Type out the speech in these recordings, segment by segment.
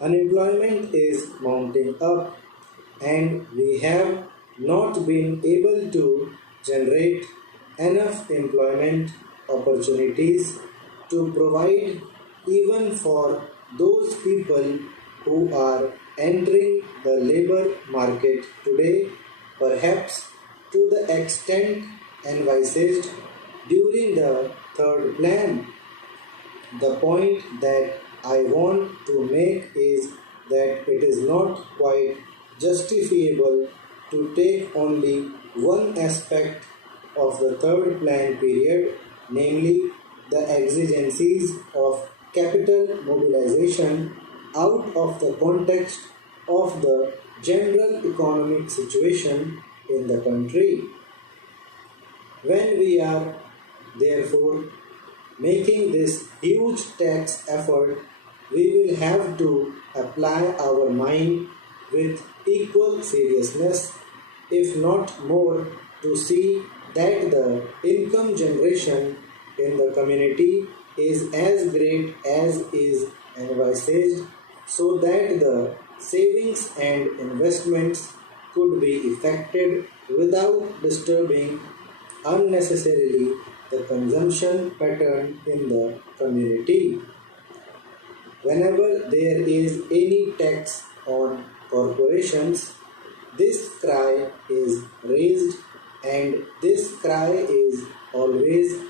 Unemployment is mounting up, and we have not been able to generate enough employment opportunities to provide even for those people who are entering the labor market today, perhaps to the extent envisaged during the third plan. The point that I want to make is that it is not quite justifiable to take only one aspect of the third plan period, namely the exigencies of capital mobilization, out of the context of the general economic situation in the country. When we are therefore making this huge tax effort, we will have to apply our mind with equal seriousness, if not more, to see that the income generation in the community is as great as is envisaged, so that the savings and investments could be effected without disturbing unnecessarily the consumption pattern in the community. Whenever there is any tax on corporations, this cry is raised, and this cry is always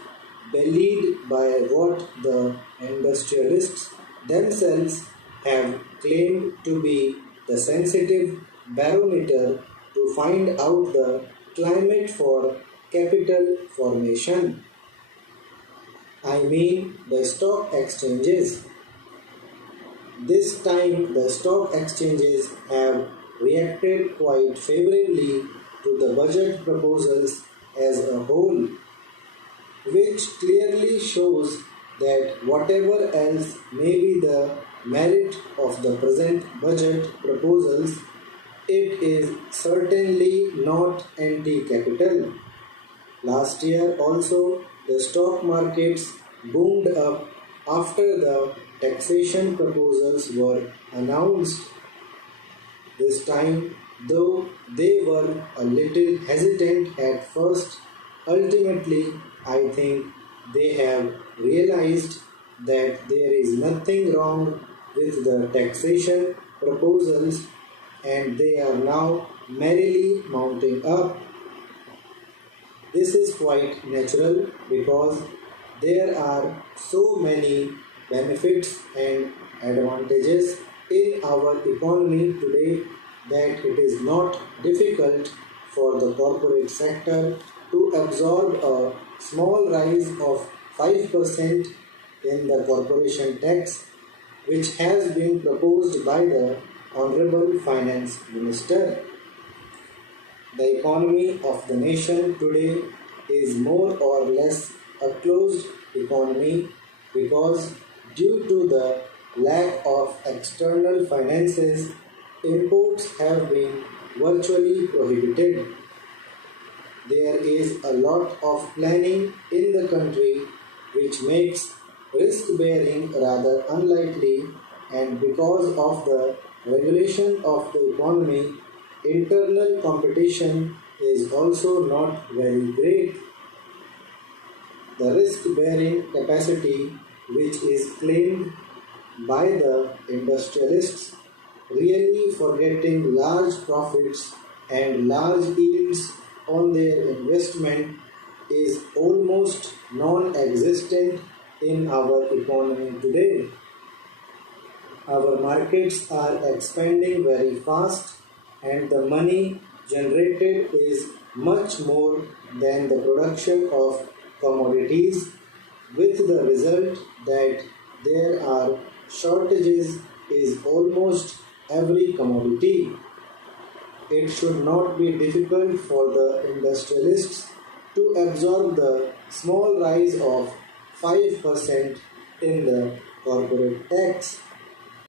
belied by what the industrialists themselves have claimed to be the sensitive barometer to find out the climate for capital formation. I mean the stock exchanges. This time the stock exchanges have reacted quite favorably to the budget proposals as a whole, which clearly shows that whatever else may be the merit of the present budget proposals, it is certainly not anti-capital. Last year also the stock markets boomed up after the taxation proposals were announced. This time, though they were a little hesitant at first, ultimately I think they have realized that there is nothing wrong with the taxation proposals, and they are now merrily mounting up. This is quite natural because there are so many benefits and advantages in our economy today that it is not difficult for the corporate sector to absorb a small rise of 5% in the corporation tax, which has been proposed by the Honorable Finance Minister. The economy of the nation today is more or less a closed economy because, due to the lack of external finances, imports have been virtually prohibited. There is a lot of planning in the country which makes risk bearing rather unlikely, and because of the regulation of the economy, internal competition is also not very great. The risk bearing capacity, which is claimed by the industrialists, really forgetting large profits and large yields on their investment, is almost non existent in our economy today. Our markets are expanding very fast, and the money generated is much more than the production of commodities, with the result that there are shortages is almost every commodity. It should not be difficult for the industrialists to absorb the small rise of 5% in the corporate tax.